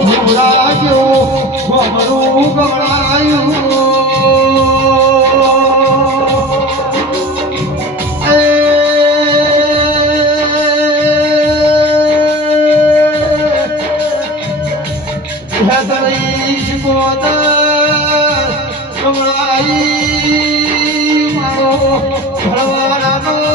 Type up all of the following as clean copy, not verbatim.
રાજો ગમરું ગવડાયું હદરીશ ગોદર ગવડાઈ મારો ભળવાનાનો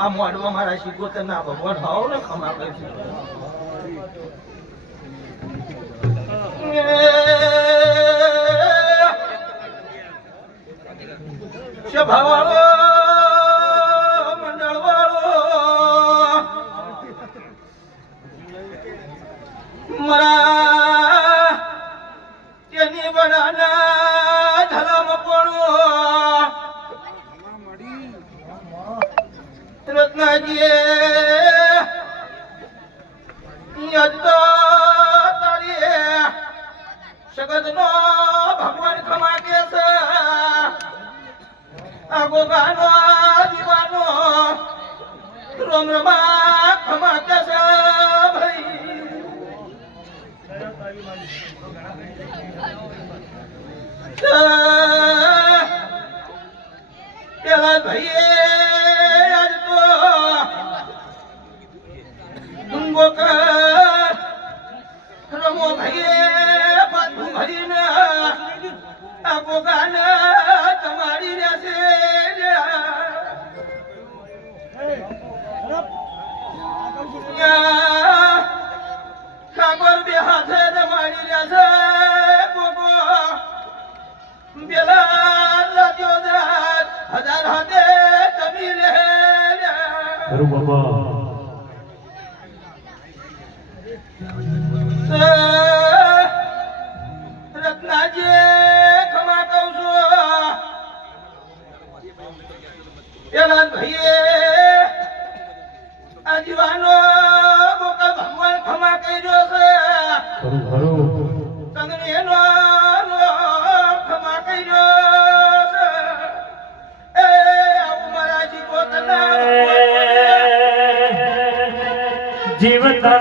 આ મોડવા મારા શીખોતર ના ભગવાન હાવ ને ખમા કરી ભાવાળો મંડળ વાળો મારા તેની બનાના ધલામાં પડો રત્નાજી જગત નો ભગવાન ખમા કે છે આ ગોગાનો દીવાનો રોમ રમા ખમા કે છે ભાઈ પેલા ભાઈ રમો ભાઈ પાછું ભરીને આપો ગાન તમારી રહેશે ઠાકોર બે હાથે તમારી રહેશે પોપો પેલા લાગ્યો હજાર હાથે તમી રહે બાબા રત્નાજી ખમા કહું છું પેલા ભાઈએ આ જીવાનો ગોકળ ભગવાન ખમા કર્યો છે તંગની એનો ખમા કર્યો છે એ આવું મારા જીવોતના જીવતા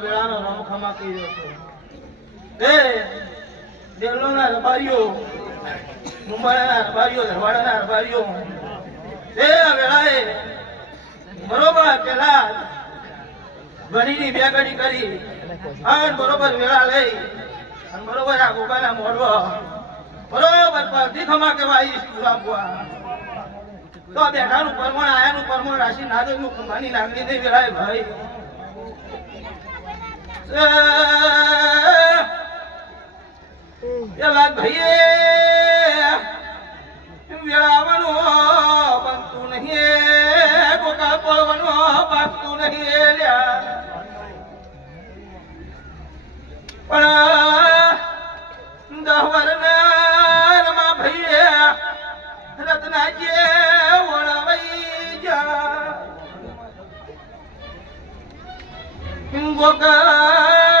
વેળાનો રમખમા કર્યો છે એ દેવલોના રબારીઓ મુંબઈના રબારીઓ ધરવાડાના રબારીઓ એ વેળાએ બરોબર પેલા ઘડીની બે ઘડી કરી અને બરોબર વેળા લઈ અને બરોબર આ ગોગાના મોડવો બરોબર પરથી ખમા કેવાય ગુલાબુઆ તો બેઠાનું પરમણ આયાનું પરમણ રાશિ નાદનું ખમાની નાગની નહીં વેળાએ ભાઈ લાગ ભાઈએ વેળાવાનું બનતું નહીં ગોકા પડવાનું પાકતું નહીં લ્યા પણ દહવરના રમા ભાઈએ રત્નાજીએ વળવાઈ જા ગોકા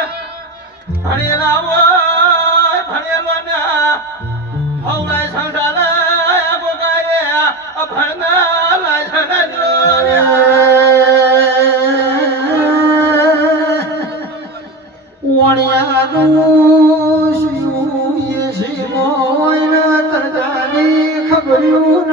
ભણેલા હોય ભણેલો ના હવળાય સંસાલાય ગોગાએ ભણના લાયસન વણિયાનું શિવું એ શિવોયના તરજાની ખબર્યું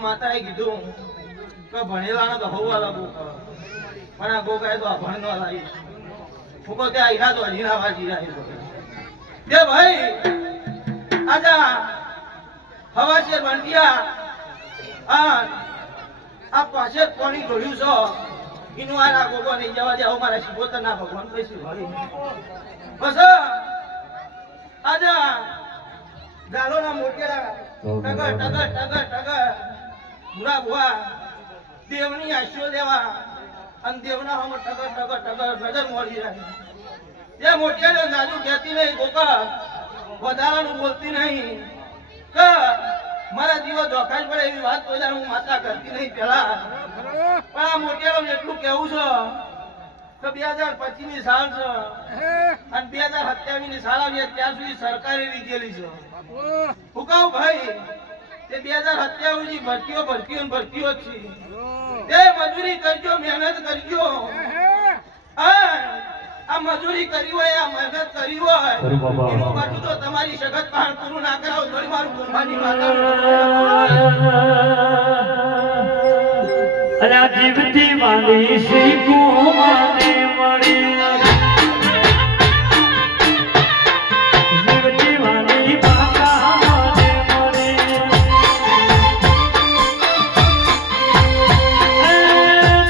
માતાએ કીધું કે ભણેલા તો હોવાલા ગોકા પણ આ ગોકાએ તો ભણ ન લાવી ફૂકો ત્યાં આઈના તો હજીના વાજી રહ્યા કે ભાઈ આજા હવા છે બંટિયા આ પાસે કોની ઢોળ્યું છો એનું આ ગોગો નહીં જવા દે આવું મારા શિવોતરના ભગવાન કહીશું ભાઈ બસ આજા ગાલોના મોટેરા ટગર ટગર ટગર ટગર ભૂરા ભુવા દેવની આશીઓ લેવા અને દેવના હમ ટગર ટગર ટગર નજર મોડી રાખી એ મોટિયાને જાજુ કહેતી નહીં ગોકા વધારાનું બોલતી નહીં કે મારા જીવો ધોખાઈ પડે એવી વાત કોઈ હું માતા કરતી નહીં પેલા પણ આ મોટિયાનું એટલું કેવું છે કે 2025 ની સાલ છે અને 2027 ની સાલ આવી ત્યાં સુધી સરકારે લીધેલી છે હું કહું ભાઈ તે 2027 ની ભરતીઓ જ છે તે મજૂરી કરજો મહેનત કરજો આ મજૂરી કરી હોય આ મહેનત કરી હોય એનું બધું તો તમારી સગત પાણ પૂરું ના કરાવ થોડી મારું ગુંભાની માતા અલા જીવતી વાલી શ્રી કુમાને મળી જીવતી વાલી બાકા મને મળી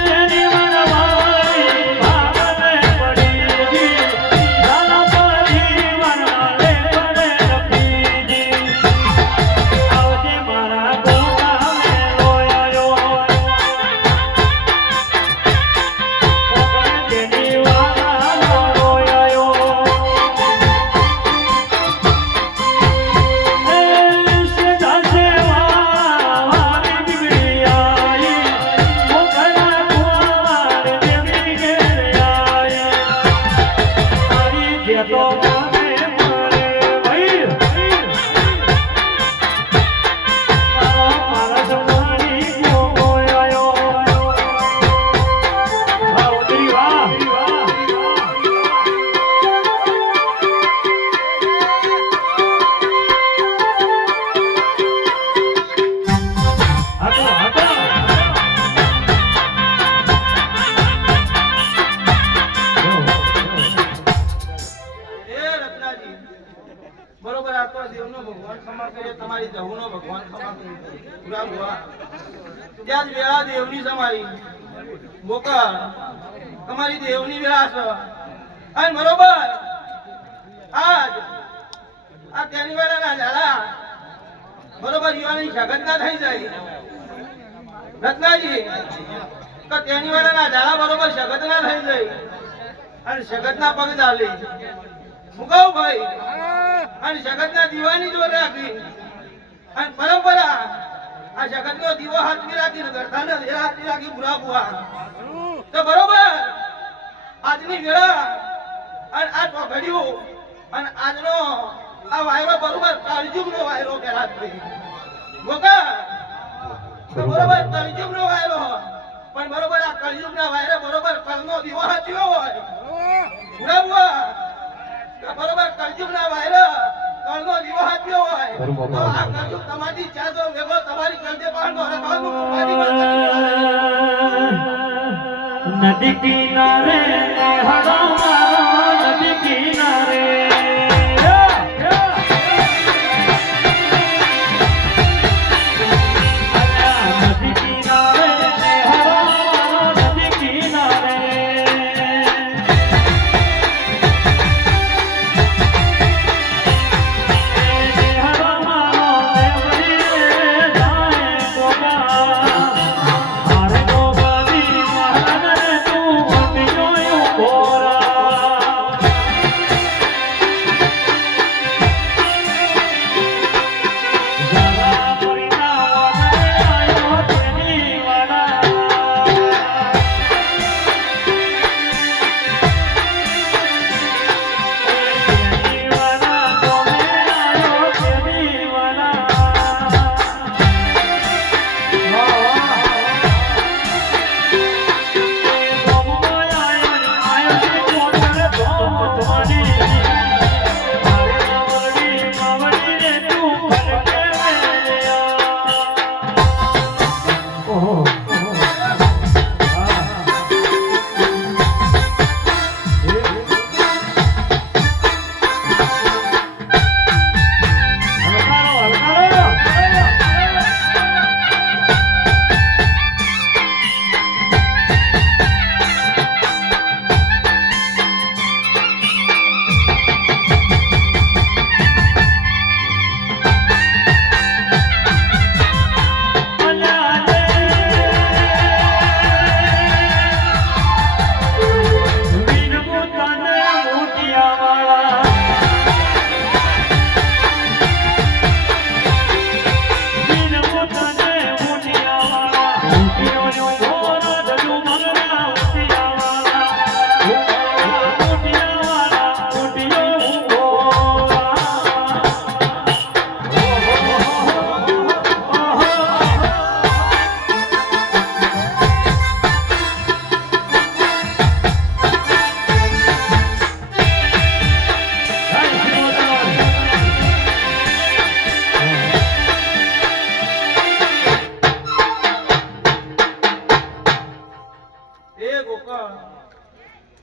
તેરી વનવાળી ભાગને પડી જાના પરી વનવાલે પડે રફીજી આવજે મારા ગોગા મે લોયો ત્યાં જ વેળા દેવની સમારી ગોકળ તમારી દેવની વેળા છે અને બરોબર આજ આ તેની વેળાના ઝાડા બરોબર યુવાની જગત ના થઈ જાય રત્નાજી તો તેની વેળાના ઝાડા બરોબર જગત ના થઈ જાય અને જગત ના પગ ચાલી મુકાવ ભાઈ અને જગત ના દીવાની જોર રાખી અને પરંપરા આ જગત નો દીવો હાથવી રાખીને ગરથાને વેળા હાથવી રાખી બુરા બુઆ તો બરોબર આજની વેળા અને આ ચોઘડિયું અને આજનો આ વાયરો બરોબર કળયુગ નો વાયરો કહેલા ભાઈ ગોકા તો બરોબર કળયુગ નો વાયરો પણ બરોબર આ કળયુગ ના વાયરે બરોબર કળનો દીવો હાથવ્યો હોય બુરા બુઆ બરોબર કળયુગ ના વાયરે કળનો દીવો હાથવ્યો હોય તો આ કળયુગ તમારી ચાદો વેગો તમારી કરદે પાણનો રખવાનું નદી કિનારે હડા મારો નદી કિનારે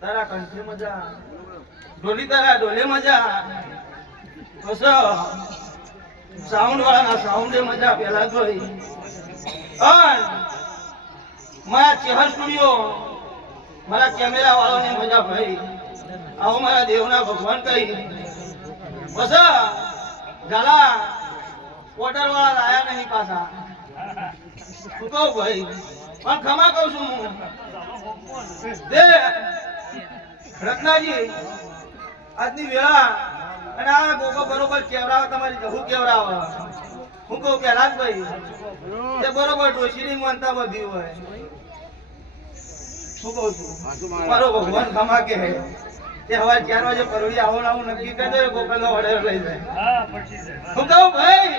તારા કંઠે મજા ઢોલી તારા ઢોલે મજા બસ સાઉન્ડ વાળાના સાઉન્ડે મજા પેલા જોઈ અન મારા ચેહર સ્ટુડિયો મારા કેમેરા વાળાની મજા ભાઈ આવો મારા દેવના ભગવાન કહી બસ ગાલા ઓર્ડર વાળા લાયા નહીં પાછા શું કહું ભાઈ પણ ખમા કહું છું હું દે રત્નાજી આજની વેળા અને આ ગોગો બરોબર કેવરાવ તમારી જહુ કેવરાવ હું કહું પેલા જ ભાઈ તે બરોબર ડોશીની માનતા બધી હોય શું કહું છું મારો ભગવાન ખમા કે હે તે હવે 4 વાગે પરોડી આવો ના હું નક્કી કરી દે ગોપાલનો ઓર્ડર લઈ જાય હું કહું ભાઈ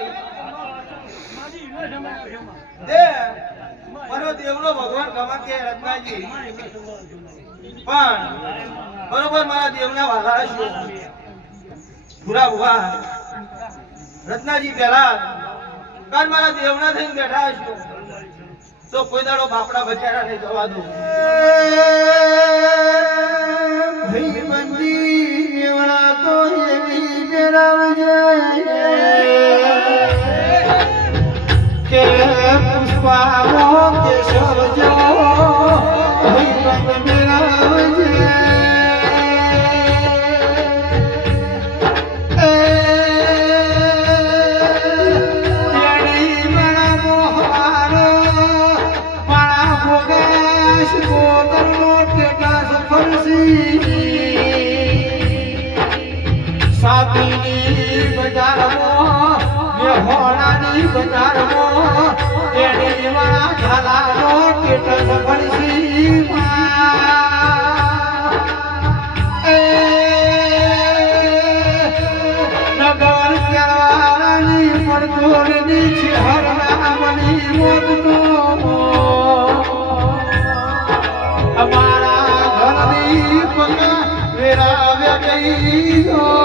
દે મારો દેવનો ભગવાન ખમા કે રત્નાજી પણ બરોબર મારા દેવના વાલા છે પૂરા ભુવા રત્નાજી પહેલા કાલ મારા દેવના થઈને બેઠા છો તો કોઈ દાડો બાપડા બચારા નહીં જવા દો ભાઈ મંદી એવડા તો એવી બેરાવજે કે પુષ્પા સિકોતરનો ટેટા સફરસી સાતીની બજારમાં મેહોણાની બજારમાં તેની વાળા ઝાલાનો ટેટા સફરસી નગર ક્યારાની પડતોડની છે હરનામની મોતનો અમારા ઘરની પગા વેરાવે ગઈ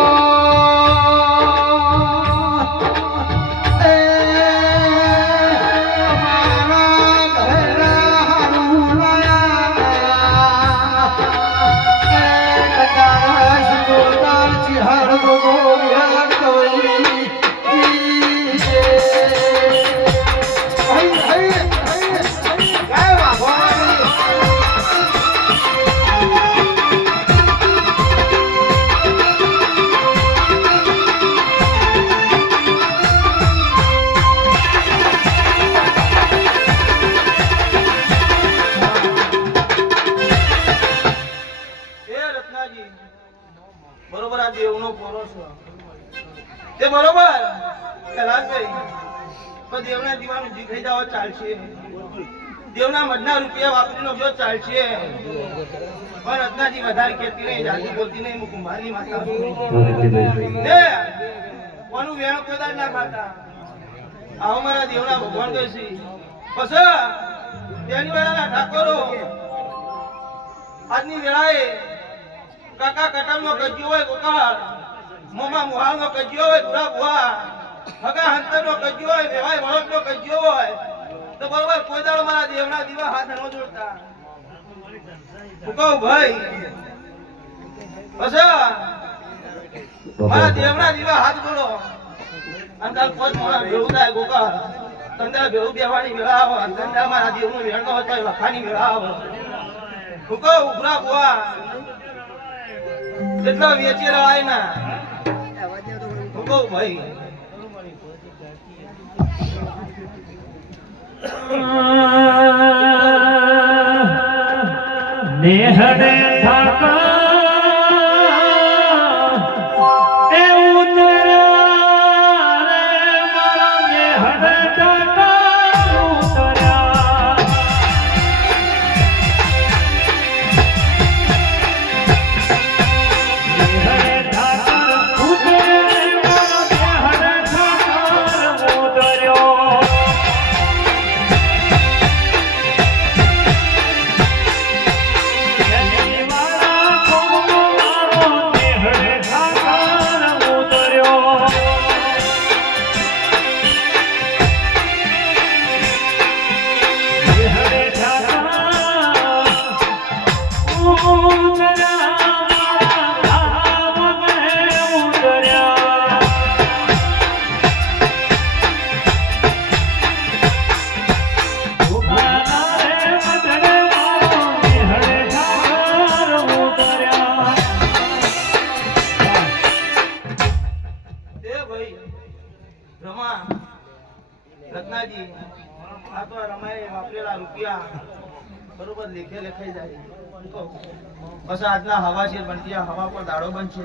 બરોબર આ દેવનો પોરો છે તે બરોબર કલાકભાઈ તો દેવના દીવાનું જીખાઈ જાવ ચાલશે દેવના મધના રૂપિયા વાપરીનો જો ચાલશે પણ રત્નાજી વધારે કહેતી નહીં જાતી બોલતી નહીં હું કુંભારની માતા કોનું વેણ કોદાળ ના ખાતા આવો મારા દેવના ભગવાન કહેશે પછી તેની વેળાના ઠાકોરો આજની વેળાએ કાકા કટાલનો કજ્યો હોય ગોકાળ મોમા મુહાલનો કજ્યો હોય ગુરા બુઆ હગા હંતરનો કજ્યો હોય વેવાય વળતનો કજ્યો હોય તો બરોબર કોઈ દાડો મારા દેવના દીવા હાથ ન જોડતા હુકમ ભાઈ બસ મારા દેવના દીવા હાથ જોડો અંતર પોત મોડા ભેળું થાય ગોકાળ તંદર ભેળું બેવાની વેળા આવો તંદર મારા દેવનું વેણ ન હોય વખાની વેળા આવો હુકમ ઉભરા બુઆ કેટલો વેચી રવાય ના હુકો ભાઈ નેહડે ઠાકા એ ઉતર્યા રે મારા નેહડે ઠાકા ઉતર્યા રત્નાજી આ તો રમાય વાપરેલા રૂપિયા બરોબર લેખે લખાઈ જાય બસ આજના હવા છે બનતી હવા પર દાડો બનશે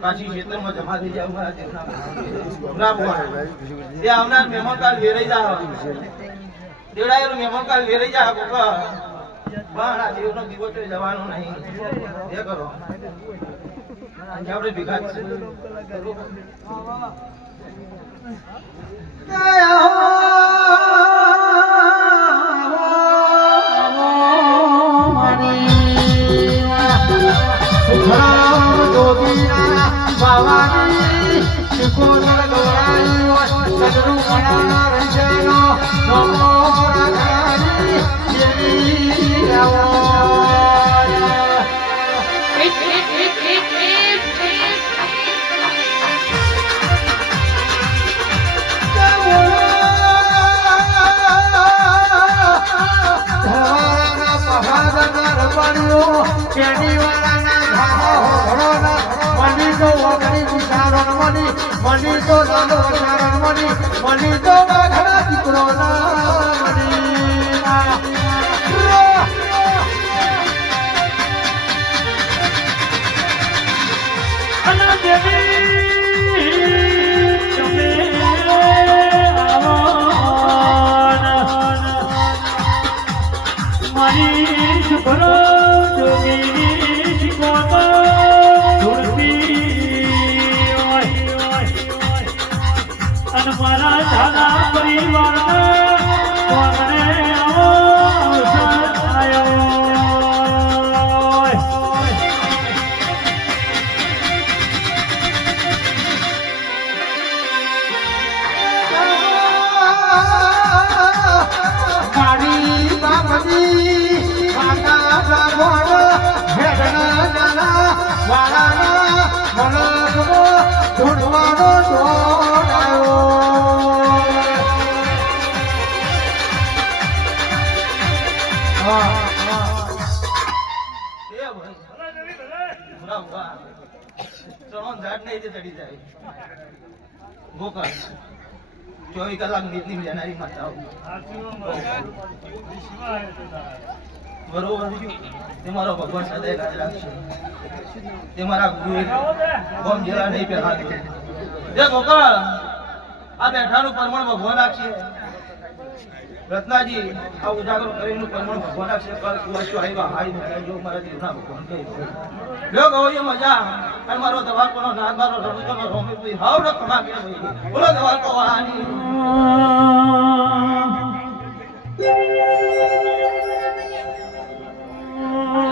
કાશી ક્ષેત્રમાં જમા થઈ જાય મારા દેવના તે આવનાર મહેમાન કાલ વેરાઈ જાય દેવડાયેલું મહેમાન કાલ વેરાઈ જાય કોકા પણ આ દેવનો દિવસ જવાનો નહીં એ કરો આપણે ભેગા મની તો લાલો ચારણ મની તો ઘણા દીકરો ના મની મારી સુખરો જોગીની શીખોતો ધૂળતી અને મારા ઝાલા પરિવારને કોને અવસર આવ્યો મારી બાપજી માતા ભગવાન હેડના નાના વાળાના મનગો ઢૂંઢવાનો જોડાયો ચડી જાય ગોકળ 24 કલાક નીતિ જનારી માતાઓ બરોબર તે મારો ભગવાન સદાય રાજ રાખશે તે મારા ગુરુ ગોમ જેલા નહીં પહેલા જે ગોકળ આ બેઠાનું પરમણ ભગવાન રાખશે રત્નાજી આ ઉજાગરો કરીને પરમણ ભગવાન રાખશે કલ કુવાશો આવ્યા હાઈ મજા જો મારા દેવના ભગવાન કહી લો ગયો મજા અને મારો દવાલ કોનો નાદ મારો રણુતનો રોમે કોઈ હાવ ન કમા કે બોલો દવાલ કો વાણી